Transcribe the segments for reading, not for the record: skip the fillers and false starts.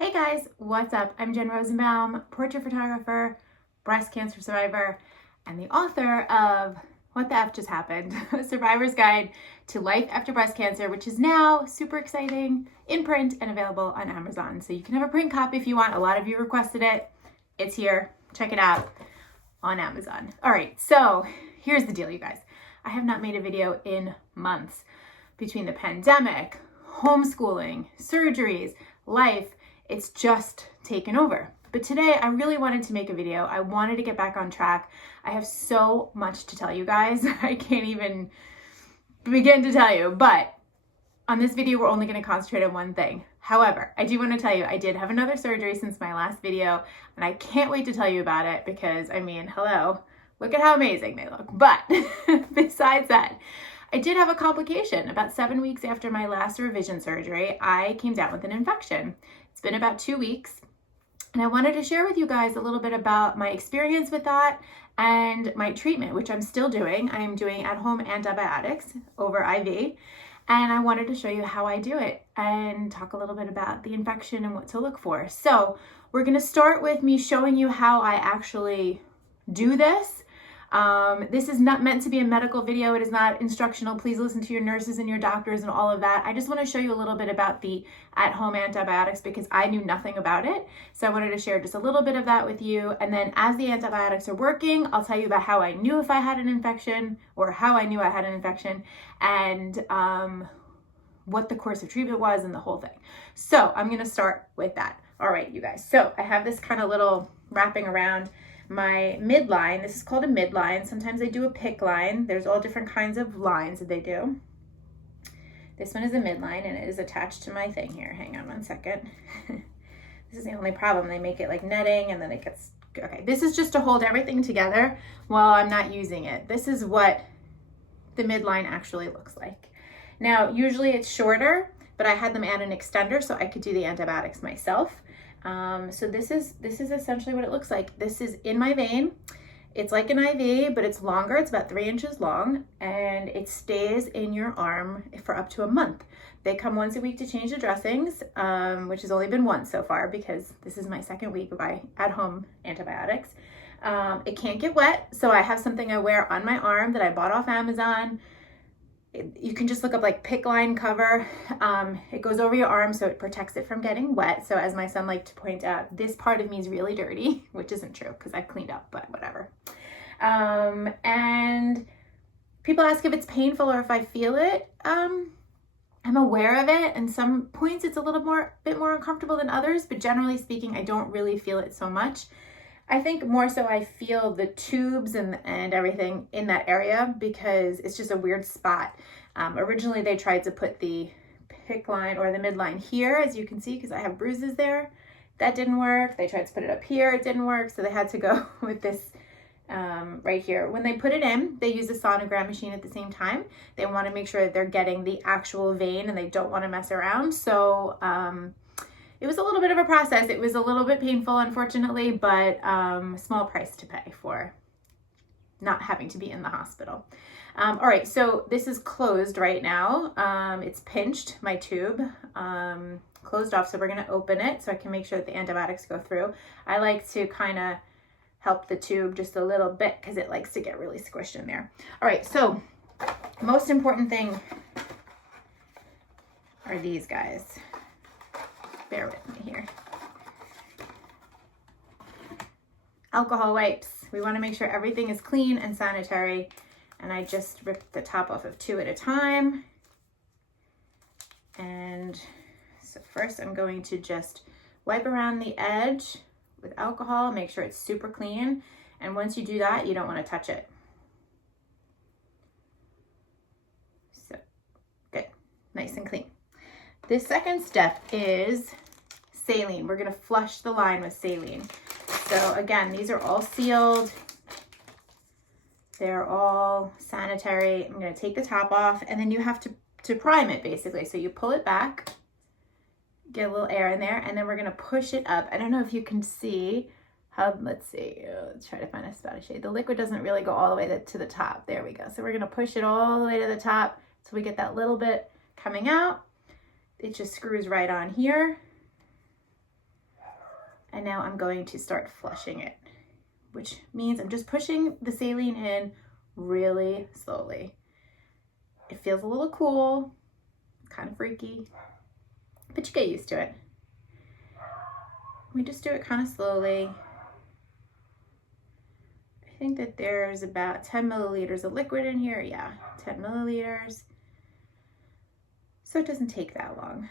Hey guys, what's up? I'm Jen Rosenbaum, portrait photographer, breast cancer survivor, and the author of What the F Just Happened? A Survivor's Guide to Life After Breast Cancer, which is now super exciting, in print and available on Amazon. So you can have a print copy if you want. A lot of you requested it. It's here. Check it out on Amazon. All right, so here's the deal, you guys. I have not made a video in months. Between the pandemic, homeschooling, surgeries, life, it's just taken over. But today I really wanted to make a video. I wanted to get back on track. I have so much to tell you guys. I can't even begin to tell you, but on this video, we're only going to concentrate on one thing. However, I do want to tell you, I did have another surgery since my last video, and I can't wait to tell you about it because, I mean, hello, look at how amazing they look. But besides that, I did have a complication. About 7 weeks after my last revision surgery, I came down with an infection. It's been about 2 weeks, and I wanted to share with you guys a little bit about my experience with that and my treatment, which I'm still doing. I am doing at-home antibiotics over IV, and I wanted to show you how I do it and talk a little bit about the infection and what to look for. So we're going to start with me showing you how I actually do this. This is not meant to be a medical video. It is not instructional. Please listen to your nurses and your doctors and all of that. I just want to show you a little bit about the at-home antibiotics because I knew nothing about it. So I wanted to share just a little bit of that with you. And then as the antibiotics are working, I'll tell you about how I knew if I had an infection or how I knew I had an infection and what the course of treatment was and the whole thing. So I'm going to start with that. All right, you guys. So I have this kind of little wrapping around my midline. This is called a midline. Sometimes they do a PICC line. There's all different kinds of lines that they do. This one is a midline and it is attached to my thing here. Hang on one second. This is the only problem. They make it like netting and then it gets, okay. This is just to hold everything together while I'm not using it. This is what the midline actually looks like. Now, usually it's shorter, but I had them add an extender so I could do the antibiotics myself. So this is essentially what it looks like. This is in my vein. It's like an IV, but it's longer. It's about 3 inches long and it stays in your arm for up to a month. They come once a week to change the dressings, which has only been once so far because this is my second week of at-home antibiotics. It can't get wet, so I have something I wear on my arm that I bought off Amazon. You can just look up like PICC line cover. It goes over your arm so it protects it from getting wet. So as my son liked to point out, this part of me is really dirty, which isn't true because I've cleaned up, but whatever. And people ask if it's painful or if I feel it. I'm aware of it, and some points it's a bit more uncomfortable than others, but generally speaking, I don't really feel it so much. I think more so I feel the tubes and everything in that area because it's just a weird spot. Originally, they tried to put the PICC line or the midline here, as you can see, because I have bruises there. That didn't work. They tried to put it up here. It didn't work. So they had to go with this right here. When they put it in, they use a sonogram machine at the same time. They want to make sure that they're getting the actual vein and they don't want to mess around. So it was a little bit of a process. It was a little bit painful, unfortunately, but a small price to pay for not having to be in the hospital. All right, so this is closed right now. It's pinched, my tube, closed off. So we're gonna open it so I can make sure that the antibiotics go through. I like to kind of help the tube just a little bit because it likes to get really squished in there. All right, so most important thing are these guys. Bear with me here. Alcohol wipes. We want to make sure everything is clean and sanitary. And I just ripped the top off of 2 at a time. And so first I'm going to just wipe around the edge with alcohol, make sure it's super clean. And once you do that, you don't want to touch it. So good, nice and clean. The second step is saline. We're going to flush the line with saline. So again, these are all sealed. They're all sanitary. I'm going to take the top off and then you have to prime it basically. So you pull it back, get a little air in there, and then we're going to push it up. I don't know if you can see how, let's try to find a spot of shade. The liquid doesn't really go all the way to the top. There we go. So we're going to push it all the way to the top so we get that little bit coming out. It just screws right on here. And now I'm going to start flushing it, which means I'm just pushing the saline in really slowly. It feels a little cool, kind of freaky, but you get used to it. We just do it kind of slowly. I think that there's about 10 milliliters of liquid in here. Yeah, 10 milliliters. So it doesn't take that long.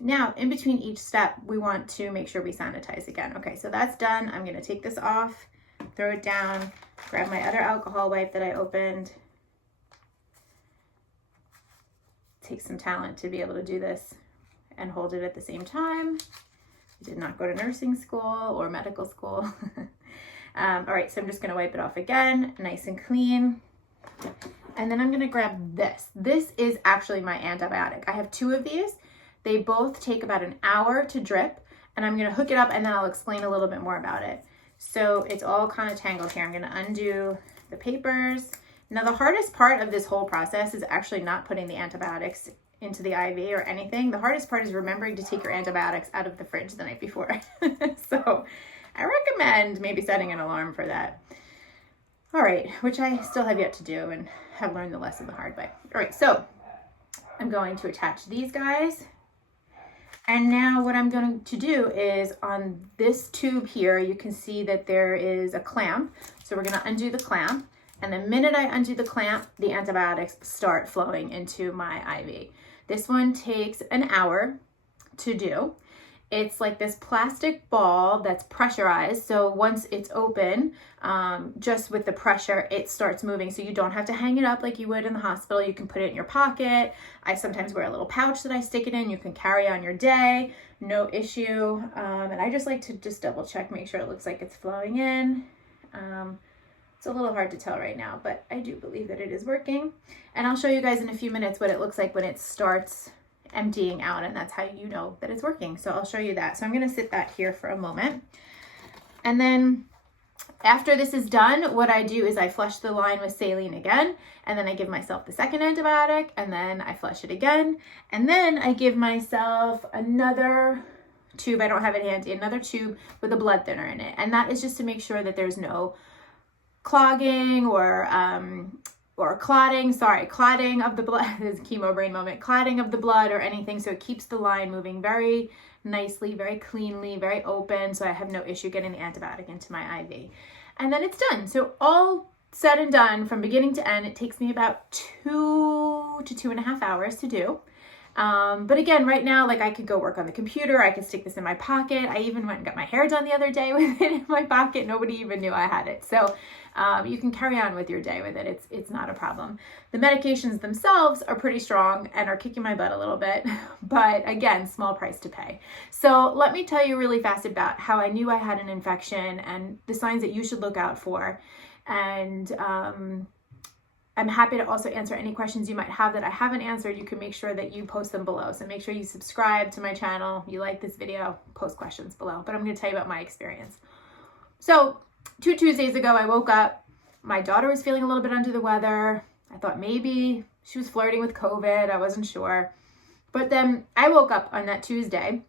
Now, in between each step, we want to make sure we sanitize again. Okay, so that's done. I'm gonna take this off, throw it down, grab my other alcohol wipe that I opened. Takes some talent to be able to do this and hold it at the same time. I did not go to nursing school or medical school. All right, so I'm just gonna wipe it off again, nice and clean. And then I'm gonna grab this. This is actually my antibiotic. I have 2 of these. They both take about an hour to drip, and I'm gonna hook it up and then I'll explain a little bit more about it. So it's all kind of tangled here. I'm gonna undo the papers. Now the hardest part of this whole process is actually not putting the antibiotics into the IV or anything. The hardest part is remembering to take your antibiotics out of the fridge the night before. So I recommend maybe setting an alarm for that. All right, which I still have yet to do and have learned the lesson the hard way. All right, so I'm going to attach these guys. And now what I'm going to do is on this tube here, you can see that there is a clamp. So we're going to undo the clamp. And the minute I undo the clamp, the antibiotics start flowing into my IV. This one takes an hour to do. It's like this plastic ball that's pressurized. So once it's open, just with the pressure, it starts moving. So you don't have to hang it up like you would in the hospital. You can put it in your pocket. I sometimes wear a little pouch that I stick it in. You can carry on your day, no issue. And I just like to just double check, make sure it looks like it's flowing in. It's a little hard to tell right now, but I do believe that it is working. And I'll show you guys in a few minutes what it looks like when it starts emptying out, and that's how you know that it's working. So I'll show you that. So I'm going to sit that here for a moment. And then after this is done, what I do is I flush the line with saline again, and then I give myself the second antibiotic, and then I flush it again. And then I give myself another tube, I don't have it handy, another tube with a blood thinner in it. And that is just to make sure that there's no clogging or clotting of the blood. This is chemo brain moment, clotting of the blood or anything. So it keeps the line moving very nicely, very cleanly, very open. So I have no issue getting the antibiotic into my IV. And then it's done. So all said and done from beginning to end, it takes me about 2 to 2.5 hours to do. But again, right now, like I could go work on the computer. I could stick this in my pocket. I even went and got my hair done the other day with it in my pocket. Nobody even knew I had it. So you can carry on with your day with it. It's not a problem. The medications themselves are pretty strong and are kicking my butt a little bit, but again, small price to pay. So let me tell you really fast about how I knew I had an infection and the signs that you should look out for. And I'm happy to also answer any questions you might have that I haven't answered. You can make sure that you post them below. So make sure you subscribe to my channel. You like this video, post questions below. But I'm going to tell you about my experience. So 2 Tuesdays ago, I woke up. My daughter was feeling a little bit under the weather. I thought maybe she was flirting with COVID. I wasn't sure. But then I woke up on that Tuesday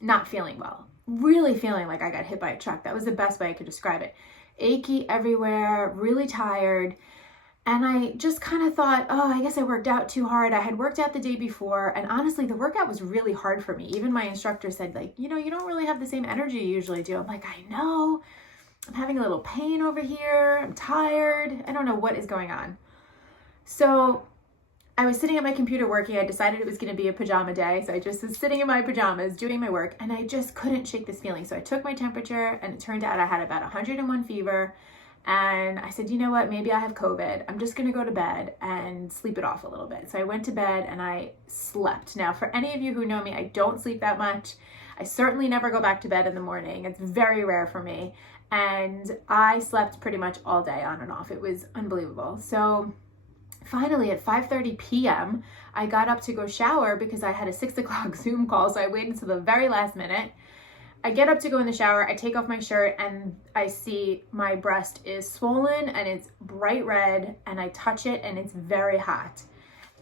not feeling well. Really feeling like I got hit by a truck. That was the best way I could describe it. Achy everywhere, really tired. And I just kind of thought, oh, I guess I worked out too hard. I had worked out the day before. And honestly, the workout was really hard for me. Even my instructor said, like, you know, you don't really have the same energy you usually do. I'm like, I know. I'm having a little pain over here. I'm tired. I don't know what is going on. So I was sitting at my computer working. I decided it was going to be a pajama day. So I just was sitting in my pajamas doing my work. And I just couldn't shake this feeling. So I took my temperature and it turned out I had about 101 fever. And I said, you know what, maybe I have COVID. I'm just going to go to bed and sleep it off a little bit. So I went to bed and I slept. Now, for any of you who know me, I don't sleep that much. I certainly never go back to bed in the morning. It's very rare for me. And I slept pretty much all day on and off. It was unbelievable. So finally at 5:30 p.m., I got up to go shower because I had a 6 o'clock Zoom call. So I waited until the very last minute. I get up to go in the shower, I take off my shirt and I see my breast is swollen and it's bright red and I touch it and it's very hot.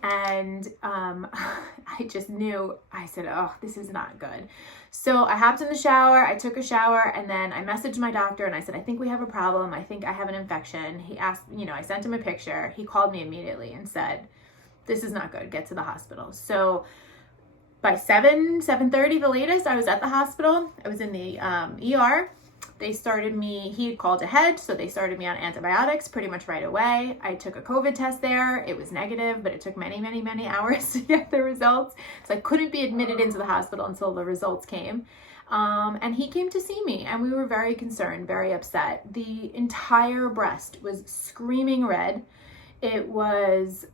And I just knew, I said, oh, this is not good. So I hopped in the shower, I took a shower, and then I messaged my doctor and I said, I think we have a problem. I think I have an infection. He asked, I sent him a picture. He called me immediately and said, this is not good. Get to the hospital. So by 7:30, the latest, I was at the hospital. I was in the ER. They started me, he had called ahead, so they started me on antibiotics pretty much right away. I took a COVID test there. It was negative, but it took many, many, many hours to get the results. So I couldn't be admitted into the hospital until the results came. And he came to see me, and we were very concerned, very upset. The entire breast was screaming red. It was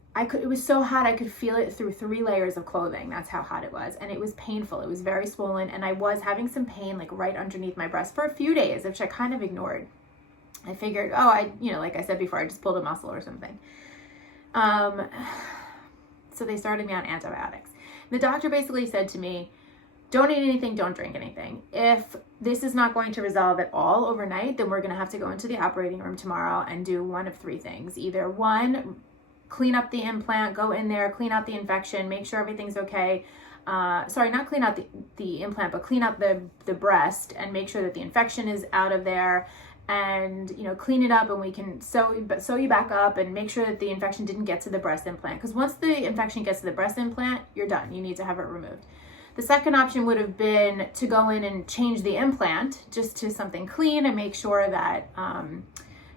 so hot I could feel it through 3 layers of clothing. That's how hot it was. And it was painful. It was very swollen. And I was having some pain like right underneath my breast for a few days, which I kind of ignored. I figured, like I said before, I just pulled a muscle or something. So they started me on antibiotics. The doctor basically said to me, don't eat anything, don't drink anything. If this is not going to resolve at all overnight, then we're going to have to go into the operating room tomorrow and do one of 3 things. Either 1, clean up the implant, go in there, clean out the infection, make sure everything's okay. Sorry, not clean out the implant, but clean out the breast and make sure that the infection is out of there, and clean it up, and we can sew you back up and make sure that the infection didn't get to the breast implant. Because once the infection gets to the breast implant, you're done. You need to have it removed. The second option would have been to go in and change the implant just to something clean and make sure that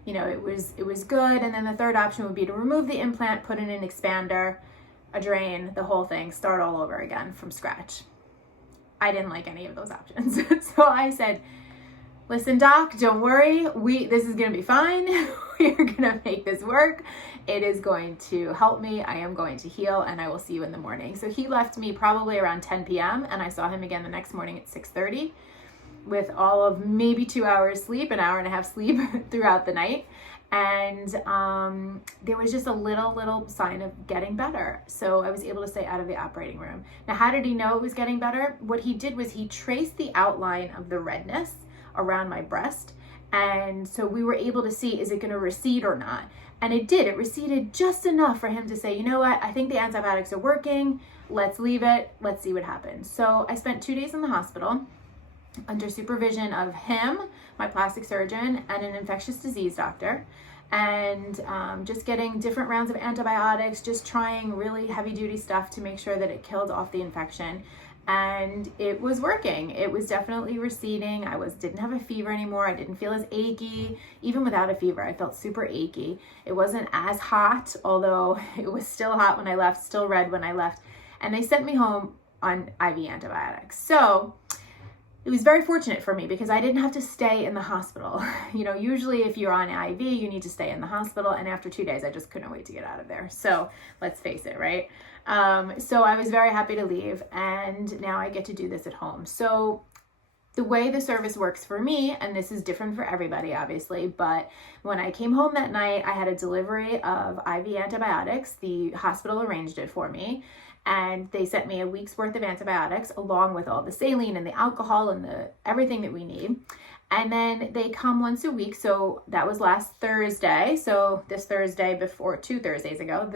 it was good. And then the third option would be to remove the implant, put in an expander, a drain, the whole thing, start all over again from scratch. I didn't like any of those options. So I said, listen, doc, don't worry. This is going to be fine. We're going to make this work. It is going to help me. I am going to heal, and I will see you in the morning. So he left me probably around 10 p.m. and I saw him again the next morning at 6:30 with all of maybe 2 hours sleep, an hour and a half sleep throughout the night. And there was just a little sign of getting better. So I was able to stay out of the operating room. Now, how did he know it was getting better? What he did was he traced the outline of the redness around my breast. And so we were able to see, is it going to recede or not? And it did. It receded just enough for him to say, you know what? I think the antibiotics are working. Let's leave it. Let's see what happens. So I spent 2 days in the hospital under supervision of him, my plastic surgeon, and an infectious disease doctor, and just getting different rounds of antibiotics, just trying really heavy duty stuff to make sure that it killed off the infection. And it was working. It was definitely receding. I didn't have a fever anymore. I didn't feel as achy. Even without a fever, I felt super achy. It wasn't as hot, although it was still hot when I left, still red when I left. And they sent me home on IV antibiotics. So it was very fortunate for me because I didn't have to stay in the hospital. Usually if you're on IV, you need to stay in the hospital. And after 2 days, I just couldn't wait to get out of there. So let's face it, right? So I was very happy to leave, and now I get to do this at home. So the way the service works for me, and this is different for everybody, obviously, but when I came home that night, I had a delivery of IV antibiotics. The hospital arranged it for me, and they sent me a week's worth of antibiotics along with all the saline and the alcohol and everything that we need. And then they come once a week. So that was last Thursday. So this Thursday before, 2 Thursdays ago,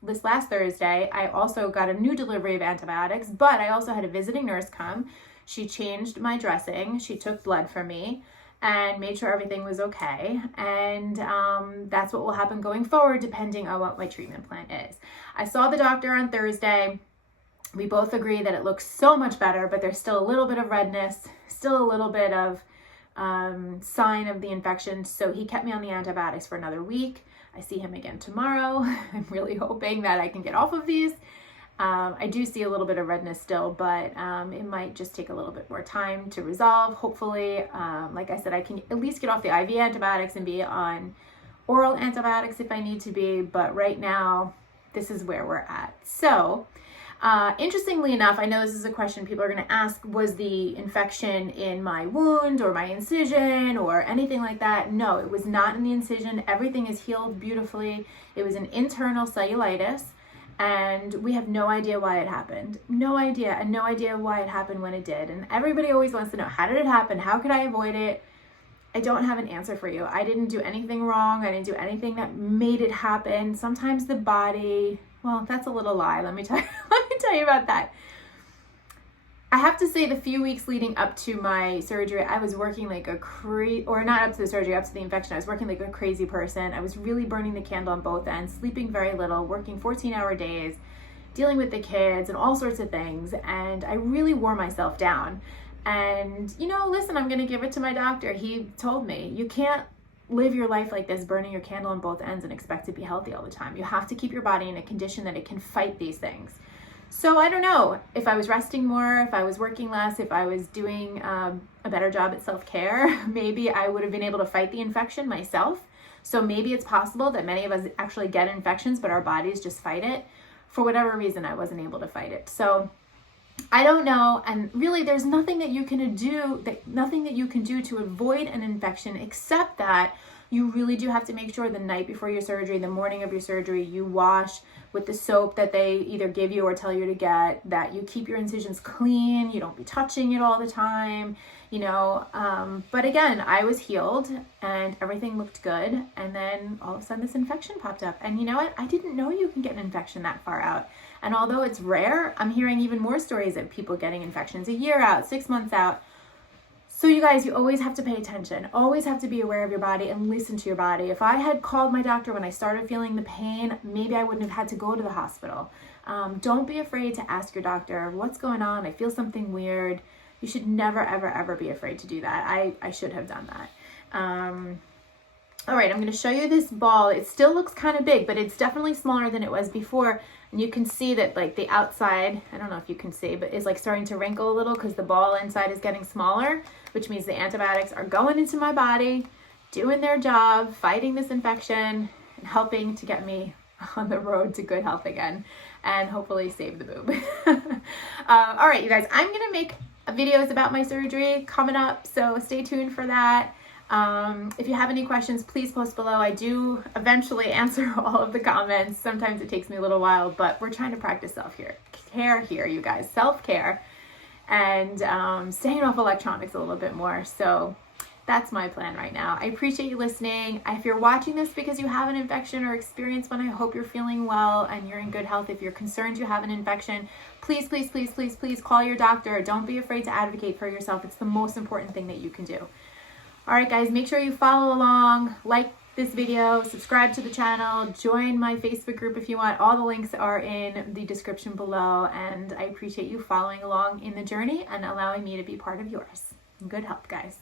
this last Thursday, I also got a new delivery of antibiotics, but I also had a visiting nurse come. She changed my dressing. She took blood from me and made sure everything was okay. And that's what will happen going forward, depending on what my treatment plan is. I saw the doctor on Thursday. We both agree that it looks so much better, but there's still a little bit of redness, still a little bit of sign of the infection. So he kept me on the antibiotics for another week. I see him again tomorrow. I'm really hoping that I can get off of these. I do see a little bit of redness still, but it might just take a little bit more time to resolve. Hopefully, like I said, I can at least get off the IV antibiotics and be on oral antibiotics if I need to be. But right now, this is where we're at. So interestingly enough, I know this is a question people are going to ask, was the infection in my wound or my incision or anything like that? No, it was not in the incision. Everything is healed beautifully. It was an internal cellulitis, and we have no idea why it happened. No idea, and no idea why it happened when it did. And everybody always wants to know, how did it happen? How could I avoid it? I don't have an answer for you. I didn't do anything wrong. I didn't do anything that made it happen. Sometimes the body Well, that's a little lie. Let me tell you about that. I have to say the few weeks leading up to my surgery, I was working like a or not up to the surgery, up to the infection. I was working like a crazy person. I was really burning the candle on both ends, sleeping very little, working 14-hour days, dealing with the kids and all sorts of things. And I really wore myself down. And, listen, I'm going to give it to my doctor. He told me, you can't live your life like this, burning your candle on both ends and expect to be healthy all the time. You have to keep your body in a condition that it can fight these things. So I don't know if I was resting more, if I was working less, if I was doing a better job at self-care, maybe I would have been able to fight the infection myself. So maybe it's possible that many of us actually get infections, but our bodies just fight it. For whatever reason, I wasn't able to fight it. So I don't know. And really, there's nothing that you can do, to avoid an infection, except that you really do have to make sure the night before your surgery, the morning of your surgery, you wash with the soap that they either give you or tell you to get, that you keep your incisions clean, you don't be touching it all the time, but again, I was healed and everything looked good. And then all of a sudden this infection popped up. And you know what? I didn't know you can get an infection that far out. And although it's rare, I'm hearing even more stories of people getting infections a year out, 6 months out. So you guys, you always have to pay attention, always have to be aware of your body and listen to your body. If I had called my doctor when I started feeling the pain, maybe I wouldn't have had to go to the hospital. Don't be afraid to ask your doctor, what's going on? I feel something weird. You should never, ever, ever be afraid to do that. I should have done that. All right, I'm going to show you this ball. It still looks kind of big, but it's definitely smaller than it was before. And you can see that like the outside, I don't know if you can see, but is like starting to wrinkle a little because the ball inside is getting smaller, which means the antibiotics are going into my body, doing their job, fighting this infection, and helping to get me on the road to good health again, and hopefully save the boob. All right, you guys, I'm going to make videos about my surgery coming up, so stay tuned for that. If you have any questions, please post below. I do eventually answer all of the comments. Sometimes it takes me a little while, but we're trying to practice self-care here, you guys. Self-care and staying off electronics a little bit more. So that's my plan right now. I appreciate you listening. If you're watching this because you have an infection or experience one, I hope you're feeling well and you're in good health. If you're concerned you have an infection, please, please, please, please, please call your doctor. Don't be afraid to advocate for yourself. It's the most important thing that you can do. All right, guys, make sure you follow along, like this video, subscribe to the channel, join my Facebook group if you want. All the links are in the description below, and I appreciate you following along in the journey and allowing me to be part of yours. Good health, guys.